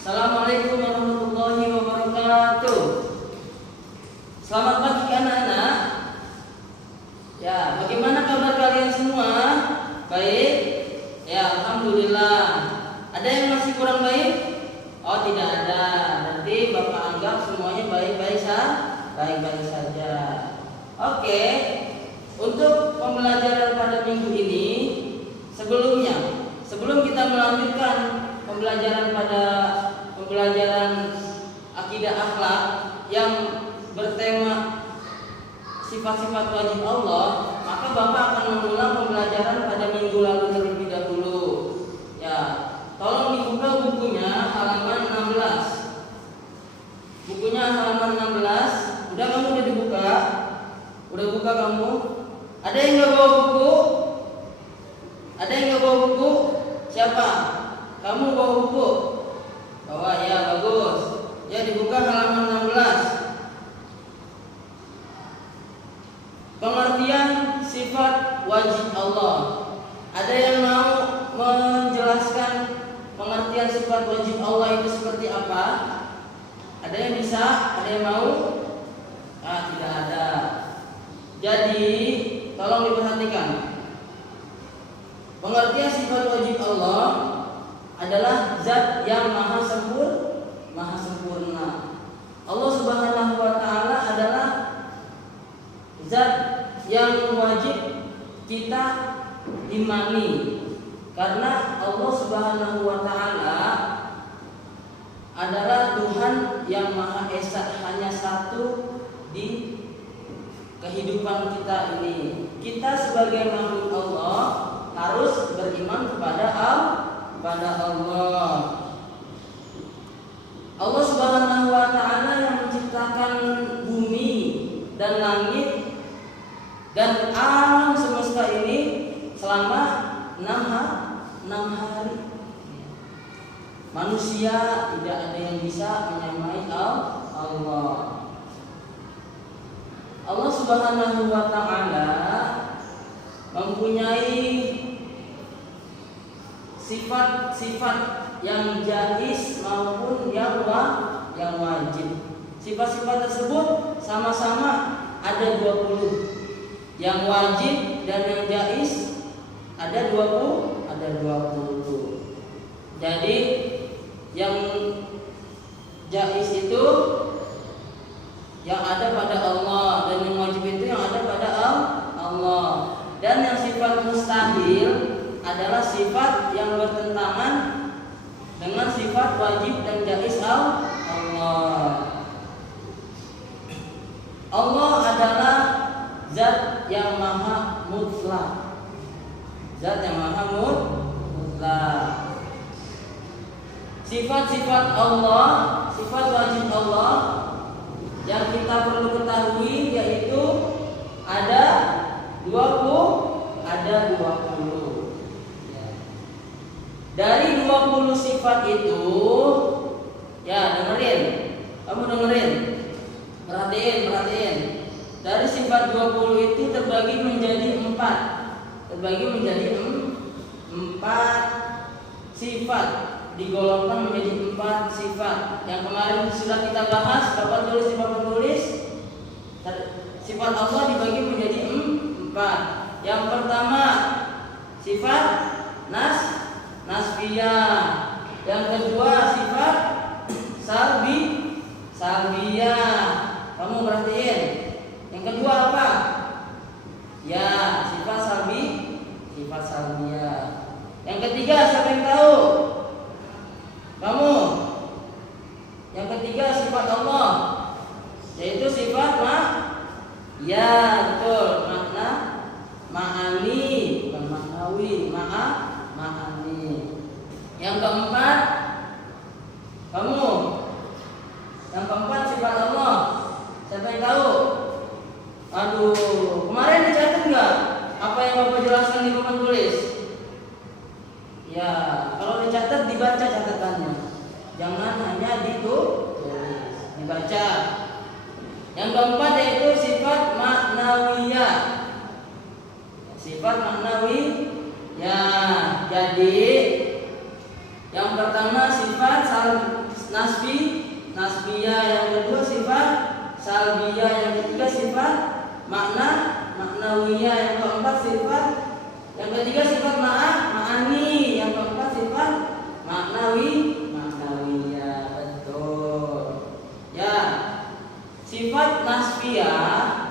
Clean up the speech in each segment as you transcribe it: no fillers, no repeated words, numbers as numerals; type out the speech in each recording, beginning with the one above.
Assalamualaikum warahmatullahi wabarakatuh. Selamat pagi anak-anak. Ya, bagaimana kabar kalian semua? Baik? Ya, alhamdulillah. Ada yang masih kurang baik? Oh, tidak ada. Berarti Bapak anggap semuanya baik-baik saja. Oke. Untuk pembelajaran pada minggu ini, sebelum kita melanjutkan pembelajaran akidah akhlak yang bertema sifat-sifat wajib Allah, maka Bapak akan mengulang pembelajaran pada minggu lalu terlebih dahulu. Ya, tolong dibuka bukunya halaman 16. Bukunya halaman 16. Udah kamu udah dibuka? Udah buka kamu? Ada yang nggak bawa buku? Ada yang nggak bawa buku? Siapa? Kamu bawa buku? Bawa, ya, bagus. Ya, dibuka halaman 16. Pengertian sifat wajib Allah. Ada yang mau menjelaskan pengertian sifat wajib Allah itu seperti apa? Ada yang bisa? Ada yang mau? Tidak ada. Jadi, tolong diperhatikan. Pengertian sifat wajib Allah adalah zat yang maha sempurna. Allah Subhanahu wa taala adalah zat yang wajib kita imani, karena Allah Subhanahu wa taala adalah Tuhan yang Maha Esa, hanya satu di kehidupan kita ini. Kita sebagai makhluk Allah harus beriman kepada Allah. Allah Subhanahu wa taala yang menciptakan bumi dan langit dan alam semesta ini selama 6 hari. Manusia tidak ada yang bisa menyamai Allah. Allah Subhanahu wa taala mempunyai sifat-sifat yang jaiz maupun yang wajib. Sifat-sifat tersebut sama-sama ada 20. Yang wajib dan yang jaiz ada 20. Jadi yang jaiz itu yang ada pada Allah, dan yang wajib itu yang ada pada Allah. Dan yang sifat mustahil adalah sifat yang bertentangan dengan sifat wajib dan jaiz Allah. Allah adalah zat yang maha mutlak. Sifat-sifat Allah, sifat wajib Allah yang kita perlu ketahui yaitu ada 20. Dari 20 sifat itu, ya, kamu dengerin, perhatiin. Dari sifat 20 itu terbagi menjadi 4 sifat, digolongkan menjadi 4 sifat. Yang kemarin sudah kita bahas, Bapak tulis. Sifat Allah dibagi menjadi 4. Yang pertama sifat nasbiyah. Yang kedua sifat salbiyah. Kamu perhatiin. Yang kedua apa? Ya, sifat salbiyah. Yang ketiga siapa yang tahu? Kamu. Yang ketiga sifat Allah, yaitu sifat ya, betul, makna ma'ani, bukan maknawi, ma'ani. Yang keempat kamu. Yang keempat sifat Allah, siapa yang tahu? Aduh, kemarin dicatat nggak apa yang Bapak jelaskan di papan tulis? Ya, kalau dicatat dibaca catatannya, jangan hanya ditulis, dibaca. Yang keempat yaitu sifat maknawiyah. Sifat maknawi, ya. Jadi yang pertama sifat nasbiyah, yang kedua sifat salbiyah, yang ketiga sifat maknawiyah, yang keempat sifat, yang ketiga sifat ma'ani, yang keempat sifat maknawiyah. Betul. Ya. Sifat nasbiyah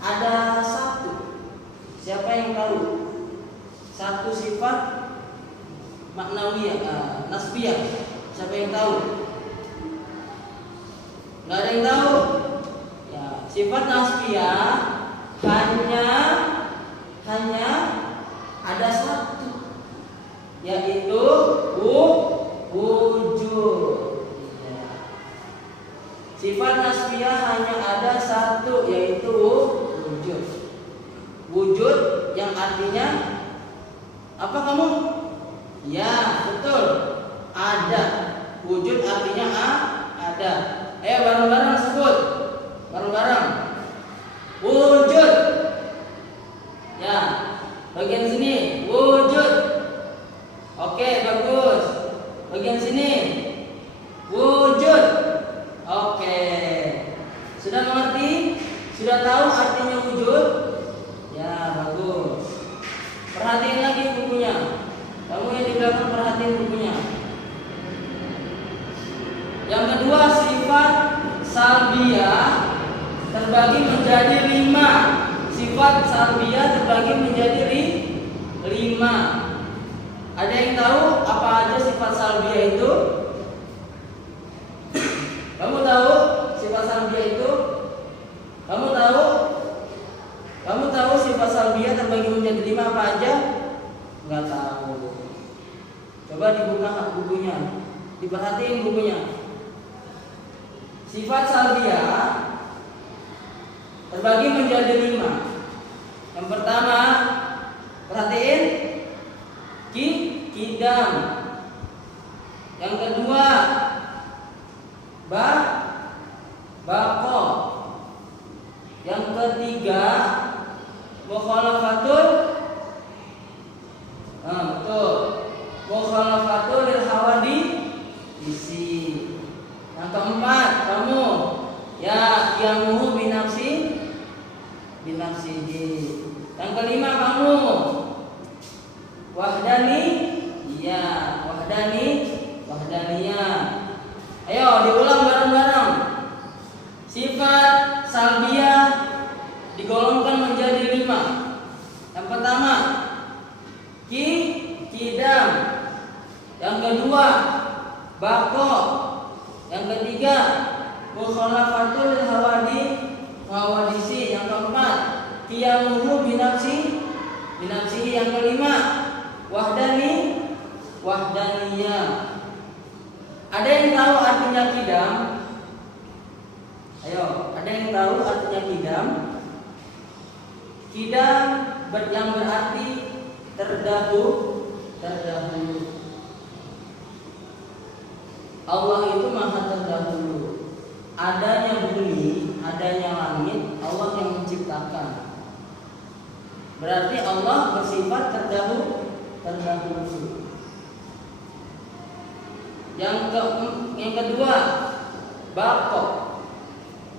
ada satu. Siapa yang tahu? Satu sifat maknawiyah, nasbiyah. Siapa yang tahu? Nggak ada yang tahu. Ya, sifat nasbiyah hanya ada satu, yaitu wujud. Sifat nasbiyah hanya ada satu, yaitu wujud. Wujud yang artinya apa kamu? Ya, betul. Ada. Wujud artinya ada. Ayo bareng-bareng sebut. Bareng-bareng. Wujud. Ya. Bagian sini wujud. Oke, bagus. Bagian sini wujud. Oke. Sudah mengerti? Sudah tahu artinya wujud? Ya, bagus. Perhatiin lagi bukunya. Kamu yang di belakang perhatiin bukunya. Yang kedua, sifat salbiyah terbagi menjadi 5. Sifat salbiyah terbagi menjadi 5. Ada yang tahu apa aja sifat salbiyah itu? Kamu tahu sifat salbiyah itu? Kamu tahu sifat salbiyah terbagi menjadi 5 apa aja? Enggak tahu. Coba dibuka bukunya, diperhatiin bukunya. Sifat salbiyah terbagi menjadi 5. Yang pertama, perhatiin, kidam. Yang kedua, bako. Yang ketiga, mukhalafatul, betul, mukhalafatul lil hawadisi. Yang keempat, kamu ya qiyamuhu binafsihi. Yang kelima, kamu wahdaniyah. Ayo diulang bareng-bareng. Sifat salbiyah digolongkan menjadi 5. Yang pertama, kidam. Yang kedua, bako. Yang ketiga, mukhalafatul hawadisi. Yang keempat, qiyamuhu binafsihi. Yang kelima, wahdaniyah. Ada yang tahu artinya kidam? Ayo, ada yang tahu artinya kidam? Kidam yang berarti terdahulu. Allah itu maha terdahulu. Adanya bumi, adanya langit, Allah yang menciptakan. Berarti Allah bersifat terdahulu. Yang kedua, bako.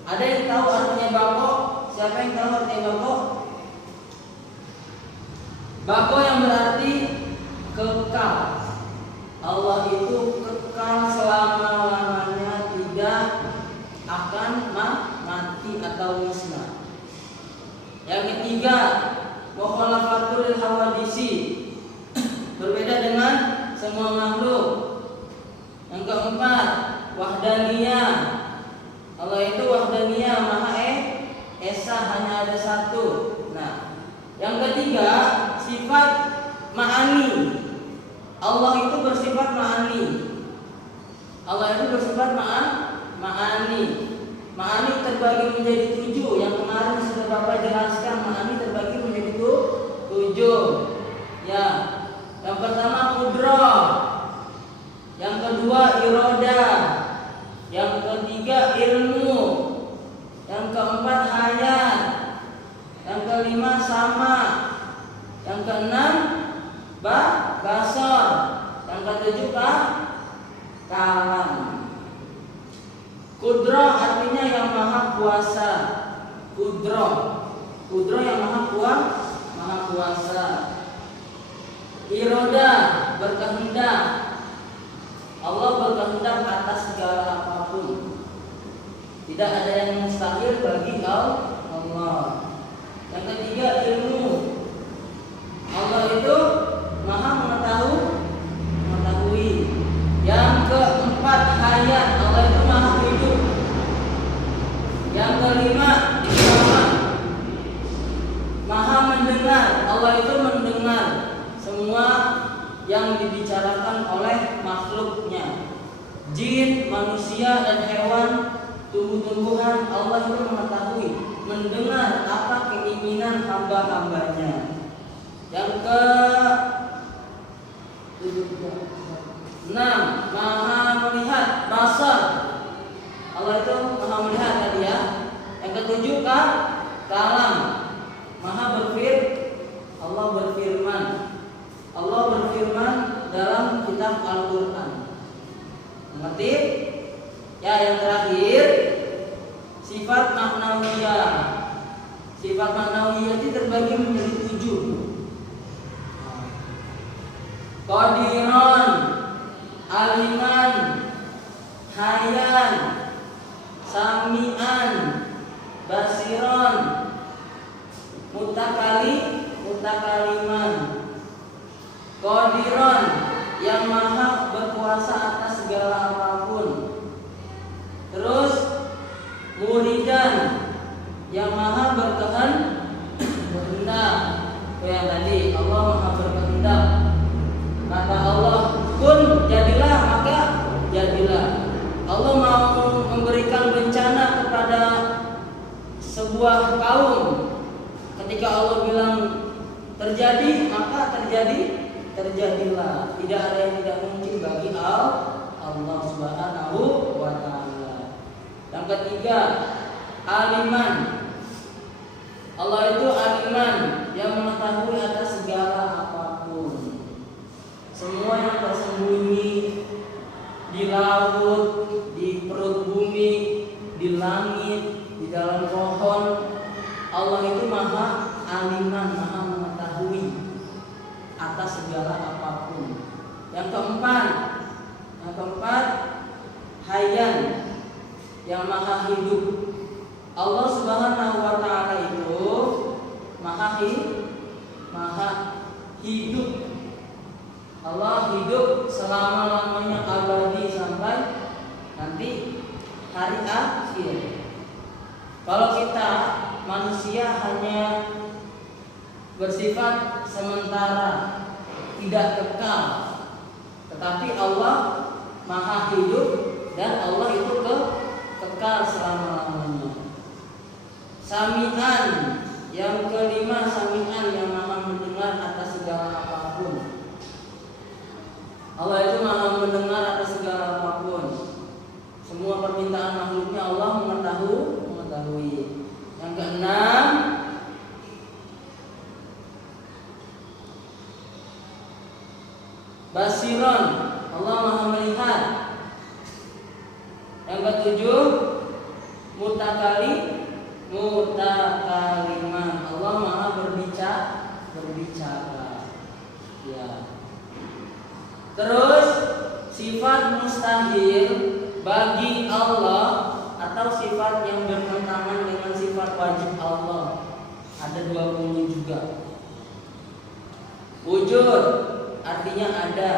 Ada yang tahu artinya bako? Siapa yang tahu artinya bako? Bako yang berarti kekal. Allah itu kekal selama-lamanya, tidak akan mati atau musnah. Yang ketiga, mukhalafatul hawadisi, berbeda dengan semua makhluk. Yang keempat, wahdaniyah. Allah itu wahdaniyah, maha esa, hanya ada satu. Nah, yang ketiga, sifat ma'ani. Allah itu bersifat ma'ani. Ma'ani. Ma'ani terbagi menjadi 7. Yang kemarin sudah Bapak jelaskan, ma'ani terbagi menjadi 7. Ya. Yang pertama qudrah. Yang kedua iradah. Yang ketiga ilmu. Yang keempat hayat. Yang kelima sama. Yang keenam basar. Yang ketujuh kasar. kuasa. Kudro yang maha kuasa. Iroda, berkehendak. Allah berkehendak atas segala apapun. Tidak ada yang mustahil bagi Allah. Yang ketiga, ilmu. Allah itu maha mengetahui. Yang keempat, hayat. Allah itu maha hidup. Yang kelima, maha mendengar. Allah itu mendengar semua yang dibicarakan oleh makhluknya. Jin, manusia dan hewan, tumbuh-tumbuhan, Allah itu mengetahui, mendengar apa keinginan hamba-hambanya. Yang ke-6, maha melihat, basar. Allah itu maha melihat tadi ya. Yang ke-7, kalam, maha Allah berfirman dalam kitab Al-Quran. Mengerti? Ya, yang terakhir, sifat maknawiyah. Sifat maknawiyah itu terbagi menjadi 7. Qadiran, aliman, hayan, sami'an, basiran, mutakaliman. Qadiran, yang maha berkuasa atas segala apapun. Terus muridan, yang maha berkehendak. Yang tadi Allah maha berkehendak. Kata Allah, kun jadilah, maka jadilah. Allah mau memberikan bencana kepada sebuah kaum. Ketika Allah bilang terjadi, maka terjadilah. Tidak ada yang tidak mungkin bagi Allah Subhanahu wa ta'ala. Yang ketiga, aliman. Allah itu aliman, yang mengetahui atas segala apapun. Semua yang tersembunyi di laut, di perut bumi, di langit, di dalam pohon, Allah itu maha aliman, maha mengetahui atas segala apapun. Yang keempat, hayyan, yang maha hidup. Allah Subhanahu wa ta'ala itu maha hidup. Allah hidup selama-lamanya, abadi, sampai nanti hari akhir. Kalau kita manusia hanya bersifat sementara, tidak kekal. Tetapi Allah maha hidup dan Allah itu kekal selama-lamanya. Sami'an, yang kelima, sami'an, yang maha mendengar atas segala apapun. Allah itu maha mendengar atas segala apapun. Semua permintaan makhluknya Allah mengetahui. Yang keenam, basiron, Allah maha melihat. Yang ketujuh, mutakaliman, Allah maha berbicara. Ya. Terus sifat mustahil bagi Allah atau sifat yang bertentangan dengan sifat wajib Allah ada 20 juga. Wujud artinya ada,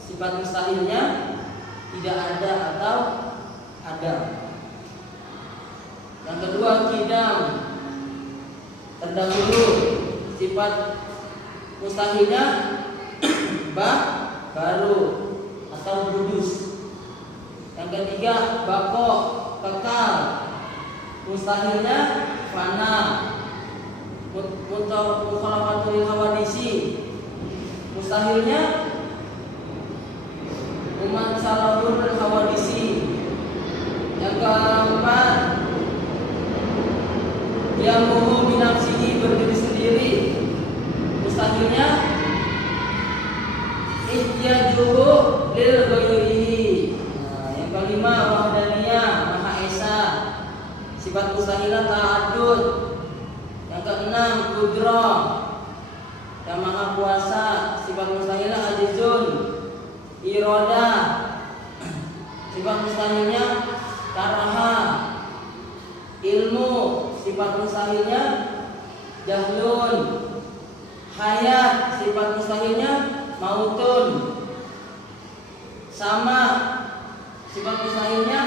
sifat mustahilnya tidak ada atau ada. Yang kedua, kidam, terdahulu, sifat mustahilnya baru atau kudus. Yang ketiga, bako, kekal, mustahilnya fana. Mukhalafatul hawadisi, mustahilnya umat salahul hawadisi. Yang keempat, yang binafsihi, berdiri sendiri, mustahilnya ihtiyajuhu lil ghairihi. Yang kelima, wahdaniyah, maha esa, sifat mustahilah ta'addud. Yang keenam qudrah, yang maha kuasa. Sifat mustahilah ajizun, iradah. Sifat mustahilnya karaha. Ilmu, sifat mustahilnya jahlun. Hayat, sifat mustahilnya mautun. Sama, sifat mustahilnya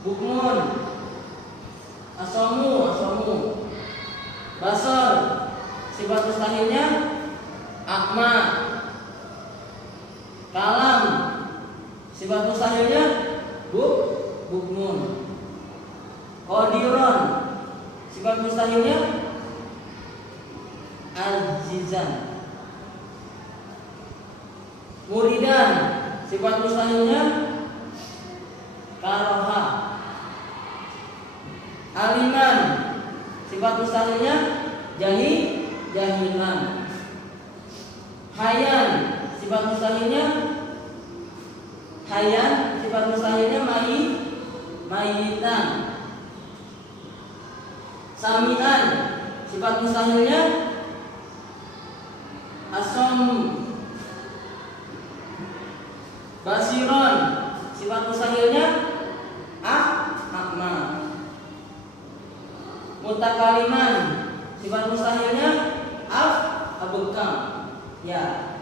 bukmun. Asomu. Basar, sifat mustahilnya akma. Kalam, sifat mustahilnya bukmun. Qadiran, sifat mustahilnya ajizan. Muridan, sifat mustahilnya karaha. Aliman, sifat mustahilnya jahilan. Hayan, sifat mustahilnya mayitan. Sami'an, sifat mustahilnya asom. Basiron, sifat mustahilnya akma. Mutakaliman, sifat mustahilnya abukam. Ya,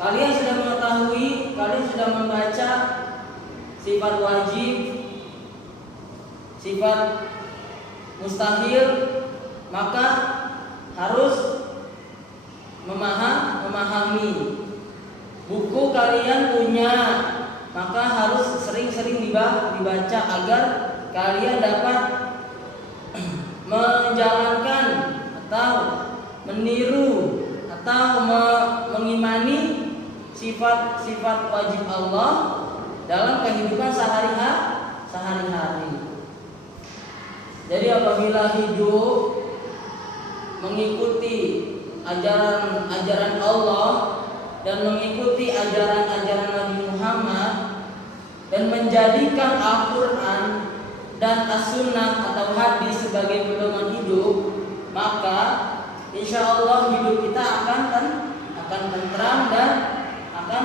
kalian sudah mengetahui, kalian sudah membaca sifat wajib, sifat mustahil, maka harus memahami. Buku kalian punya, maka harus sering-sering dibaca agar kalian dapat menjalankan atau meniru atau mengimani sifat-sifat wajib Allah dalam kehidupan sehari-hari. Jadi apabila hidup mengikuti ajaran Allah dan mengikuti ajaran Nabi Muhammad dan menjadikan Al-Quran dan As-Sunnah atau hadis sebagai pedoman hidup, maka insya Allah hidup kita akan tentram dan akan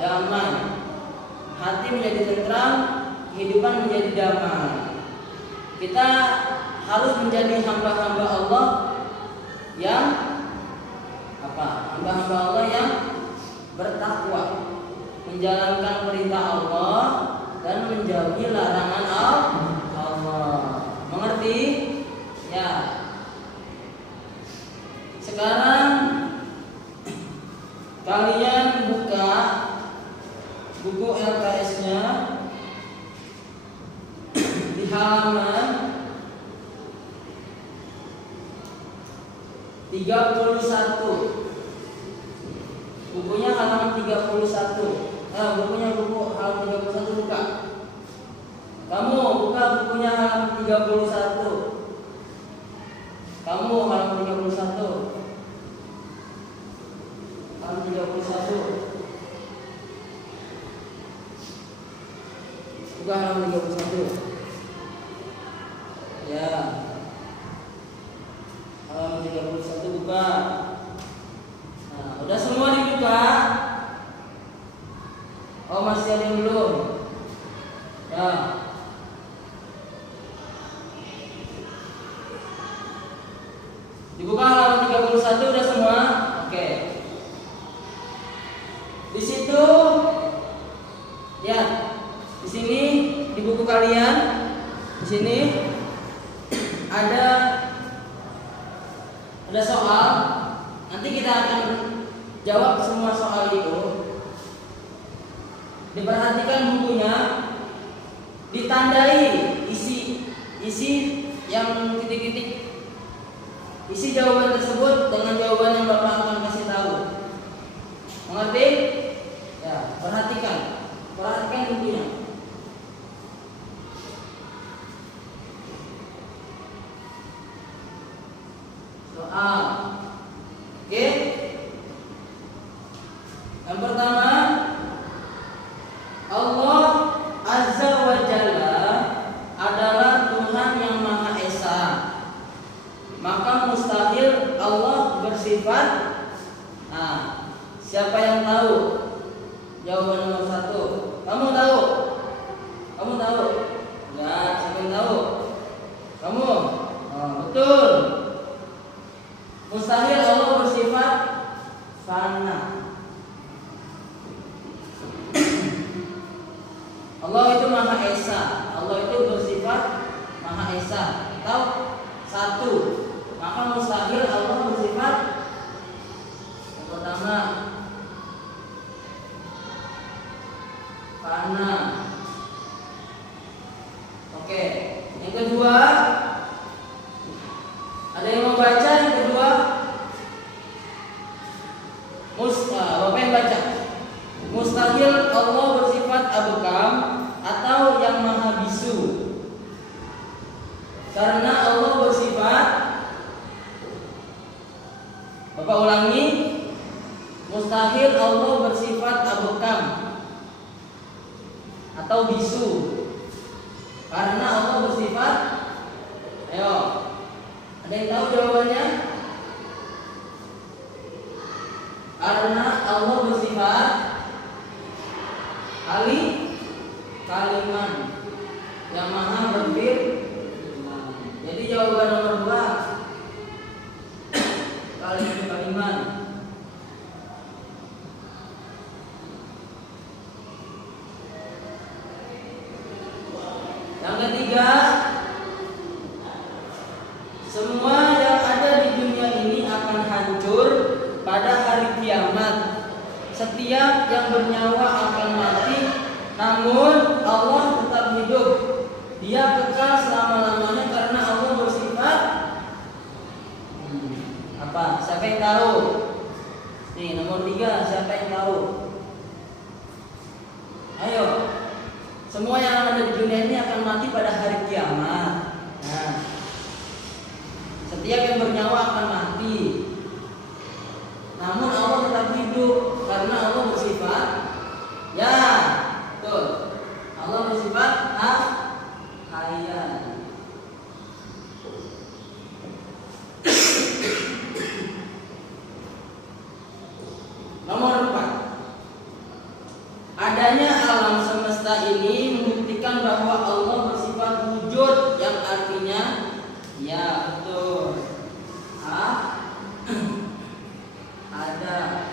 damai. Hati menjadi tentram, kehidupan menjadi damai. Kita harus menjadi hamba-hamba Allah yang hamba-hamba Allah yang bertakwa, menjalankan perintah Allah dan menjauhi larangan Allah. Mengerti? Ya. Sekarang kalian buka buku LKS-nya di halaman 31. Bukunya halaman 31. Buku halaman 31 buka. Kamu buka bukunya halaman 31. Kamu halaman 31. Halaman 31. Buka halaman 31. Ya. Halaman 31 buka. Nah, udah semua dibuka? Oh, masih ada yang belum? Ya. Dibuka halaman 31 udah semua? Oke. Di situ ya, di sini di buku kalian, di sini ada soal. Nanti kita akan jawab semua soal itu. Diperhatikan bukunya, ditandai isi yang titik-titik. Isi jawaban tersebut dengan jawaban yang Bapak akan kasih tahu. Mengerti? Ya, perhatikan bukunya. Soal. Oke. Yang pertama, Allah Azza wa Jalla adalah Allah itu Maha Esa. Allah itu bersifat Maha Esa atau satu. Maka mustahil Allah bersifat yang pertama karena. Oke, yang kedua ada yang mau baca yang kedua? Bapak yang baca. Mustahil Allah bersifat abkam atau yang maha bisu. Karena Allah bersifat, Bapak ulangi, mustahil Allah bersifat abkam atau bisu. Karena Allah bersifat, ayo, ada yang tahu jawabannya? Karena Allah bersifat kaliman yang maha berfirman. Jadi jawaban nomor 2 kaliman. Yang ketiga, semua yang ada di dunia ini akan hancur pada hari kiamat. Setiap yang bernyawa akan mati, namun Allah tetap hidup. Dia kekal selama-lamanya karena Allah bersifat apa? Siapa yang tahu? Nih, nomor 3, siapa yang tahu? Ayo. Semua yang ada di dunia ini akan mati pada hari kiamat. Nah, setiap yang bernyawa akan mati. Namun Allah tetap hidup karena Allah bersifat, ya, betul. Allah bersifat hayyan. Nomor 4. Adanya alam semesta ini membuktikan bahwa Allah bersifat wujud, yang artinya ya, betul. Ada.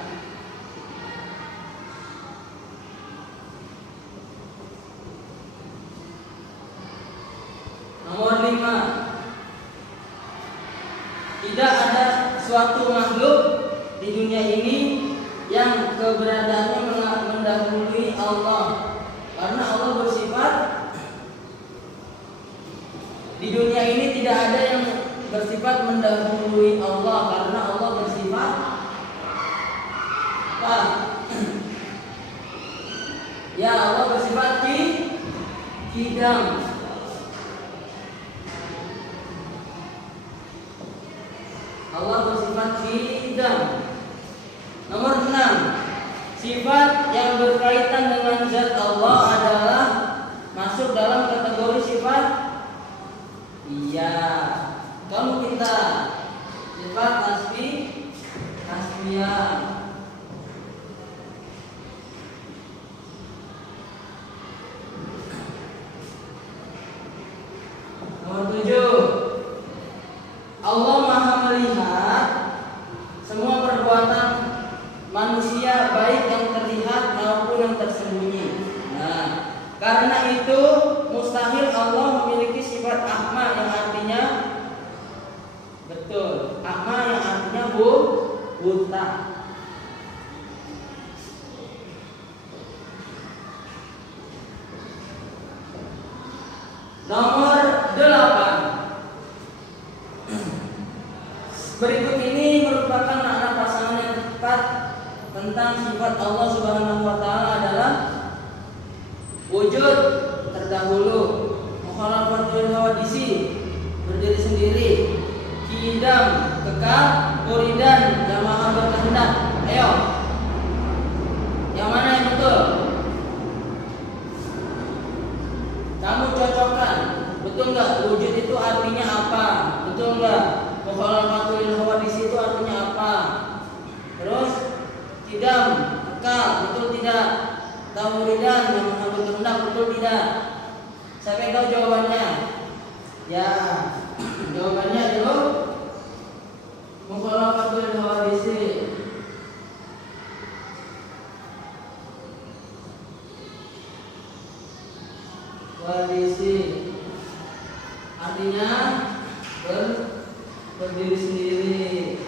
Nomor 5. Tidak ada suatu makhluk di dunia ini yang keberadaannya mendahului Allah. Karena Allah bersifat, di dunia ini tidak ada yang bersifat mendahului Allah. Karena Allah bersifat apa? Ya, Allah bersifat kidam. Allah bersifat kidam. Nomor 6. Sifat yang berkaitan dengan zat Allah adalah masuk dalam kategori sifat iya. Kamu kita sifat tasbih. Nomor 7. Allah Maha melihat semua perbuatan manusia, baik yang terlihat maupun yang tersembunyi. Nah, karena itu mustahil Allah memiliki sifat ahma, yang artinya betul. Ahma yang artinya buta. Nomor 8. Berikut ini merupakan makna pasangan yang tepat tentang sifat Allah Subhanahu wa taala adalah wujud terdahulu, mukhalafatul hawadisi, berdiri sendiri, qidam, kekal, muridan, yang maha berkehendak. Ayo, yang mana yang betul? Kamu cocokkan, betul nggak? Wujud itu artinya apa? Betul nggak? Mukhalafatul hawadisi itu artinya apa? Terus qidam, kekal, betul tidak? Muridan, yang maha berkehendak, betul tidak? Siapa yang tahu jawabannya? Ya, jawabannya adalah mukhalafatul hawadisi. wadisi, artinya berdiri sendiri.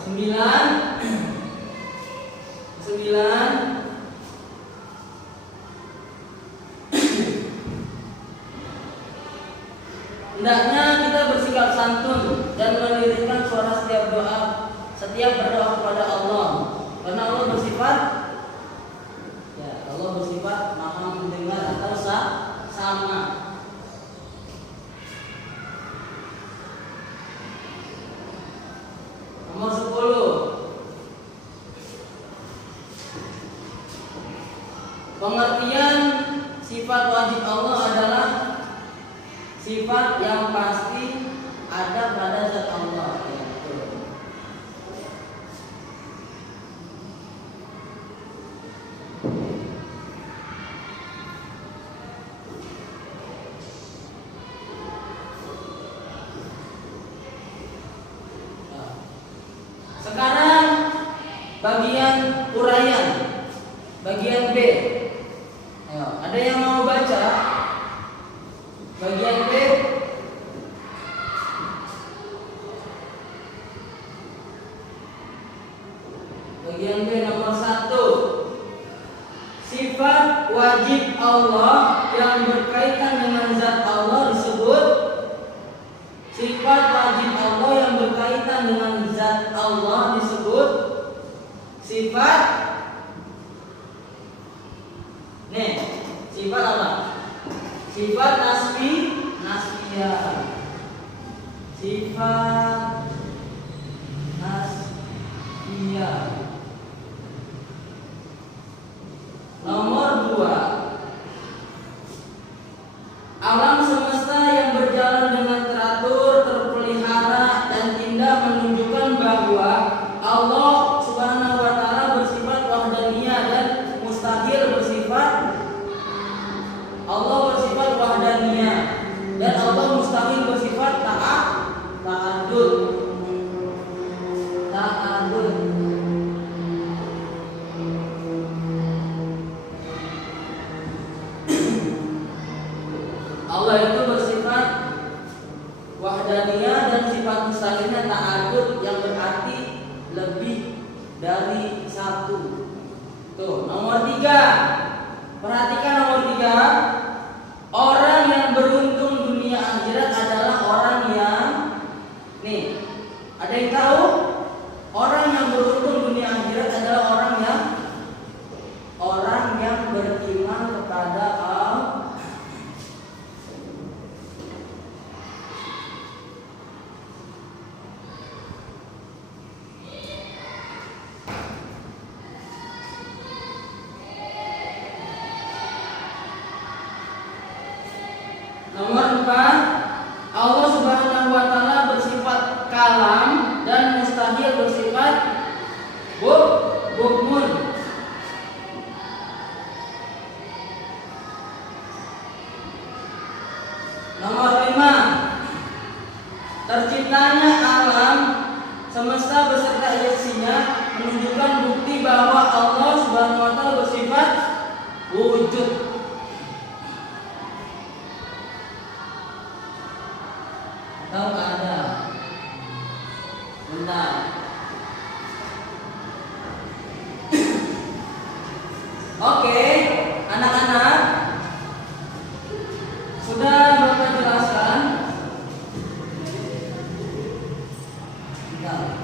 Sembilan, hendaknya kita bersikap santun dan melirikkan suara setiap berdoa kepada Allah, karena Allah bersifat maha mendengar atau sama. Nomor 10, pengertian sifat wajib Allah adalah sifat yang pasti ada pada zat Allah. Sekarang bagian uraian, bagian B. Ayo, ada yang mau baca bagian B? Bagian B nomor 1. Sifat wajib Allah yang berkaitan dengan zat Allah disebut sifat wajib Allah yang berkaitan dengan zat Allah disebut sifat sifat apa? Sifat nasbiyah. Sifat nasbiyah. Nomor 2. Alam semesta yang berjalan dengan teratur, terpelihara dan indah menunjukkan bahwa Allah Subhanahu wa taala bersifat wahdaniyah dan mustahil bersifat dan Allah mustahil bersifat ta'addud. Allah itu bersifat wahdaniyah dan sifat mustahilnya ta'addud yang berarti lebih dari satu. Tuh, nomor 3. Perhatikan nomor 3. Orang yang beruntung dunia akhirat adalah orang yang ada yang tahu? Orang yang beruntung dunia akhirat adalah orang yang beriman kepada Allah. Nomor 4, Allah Subhanahu wa taala bersifat kalam dan mustahil bersifat bukmun. Nomor 5, terciptanya alam semesta beserta isinya menunjukkan bukti bahwa Allah Subhanahu wa taala bersifat wujud. Tahu ada? Bentar. Oke, anak-anak, sudah Bapak jelaskan? Bentar.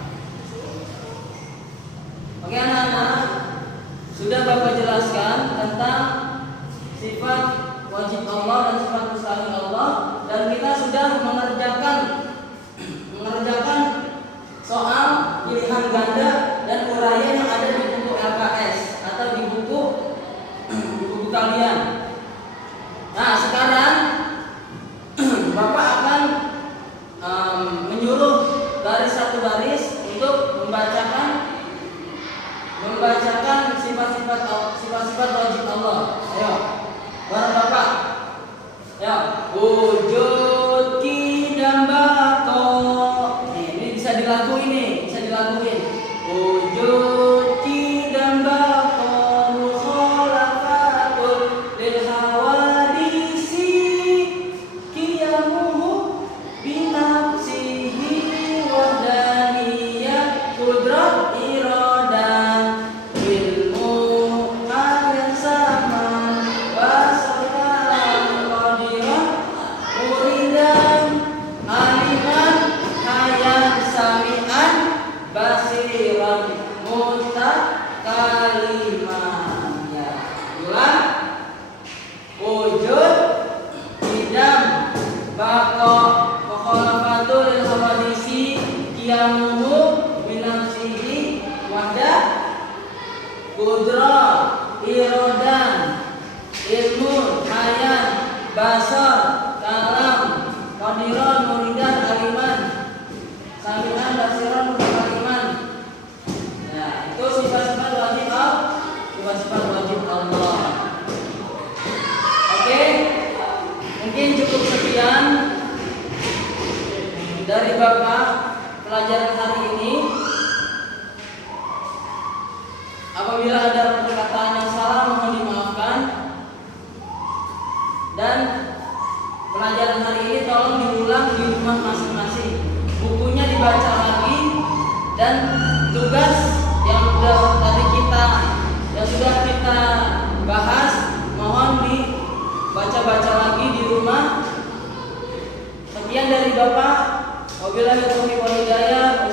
Oke, anak-anak, sudah Bapak jelaskan tentang sifat wajib Allah dan sifat mustahil Allah, dan kita sudah mengerjakan soal pilihan ganda dan uraian yang ada di buku LKS atau di buku kalian. Nah, sekarang Bapak akan menyuruh garis satu garis untuk membacakan sifat-sifat wajib Allah. Ayo, bareng Bapak. Ya, wujud kidam bato. Ini bisa dilakuin. Wujud kidam bato. mutakaliman. Ya, ulang. Wujud, idam, bako, mukhalafatul lil hawadisi, qiyamuhu binafsihi, wadah, kudra, irodan, ilmu, hayan, basar, kalam, qadiran, muridan, aliman, sami'an, basiran, mutakaliman. Nah, itu sifat-sifat wajib sifat-sifat wajib Allah. Oke, mungkin cukup sekian dari Bapak pelajaran hari ini. Apabila ada perkataan yang salah mohon dimaafkan. Dan pelajaran hari ini tolong diulang di rumah masing-masing. Bukunya dibaca lagi dan tugas yang sudah kita bahas mohon dibaca-baca lagi di rumah. Sekian dari Bapak. Wabillahi taufiq wal hidayah.